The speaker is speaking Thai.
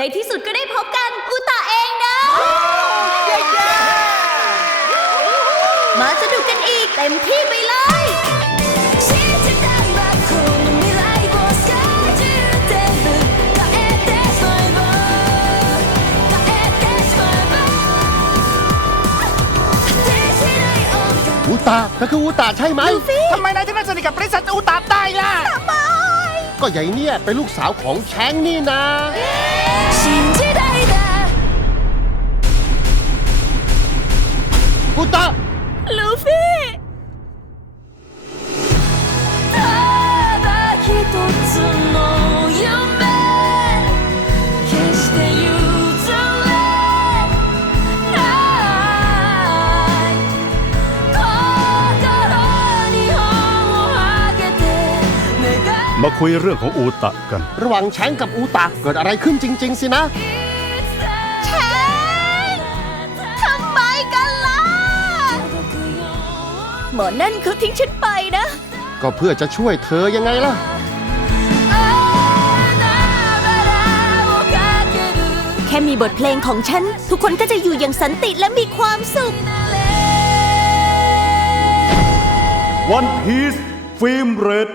ในที่สุดก็ได้พบกันอุตะเองนะมาสนุกกันอีกเต็มที่ไปเลยอุตะก็คืออุตะใช่ไหม ทำไมนายถึงได้สนิทกับปริศนาอุตาได้ล่ะ ก็ใหญ่เนี่ยเป็นลูกสาวของแชงนี่นะอุตะ ลูฟี่มาคุยเรื่องของอูตะกัน ระหว่างแชงกับอุตะเกิดอะไรขึ้นจริงๆสินะ แชงทำไมกันล่ะหมอนั่นเขาทิ้งฉันไปนะ ก็เพื่อจะช่วยเธอยังไงล่ะ แค่มีบทเพลงของฉันทุกคนก็จะอยู่อย่างสันติและมีความสุข One Piece ฟิล์มเรด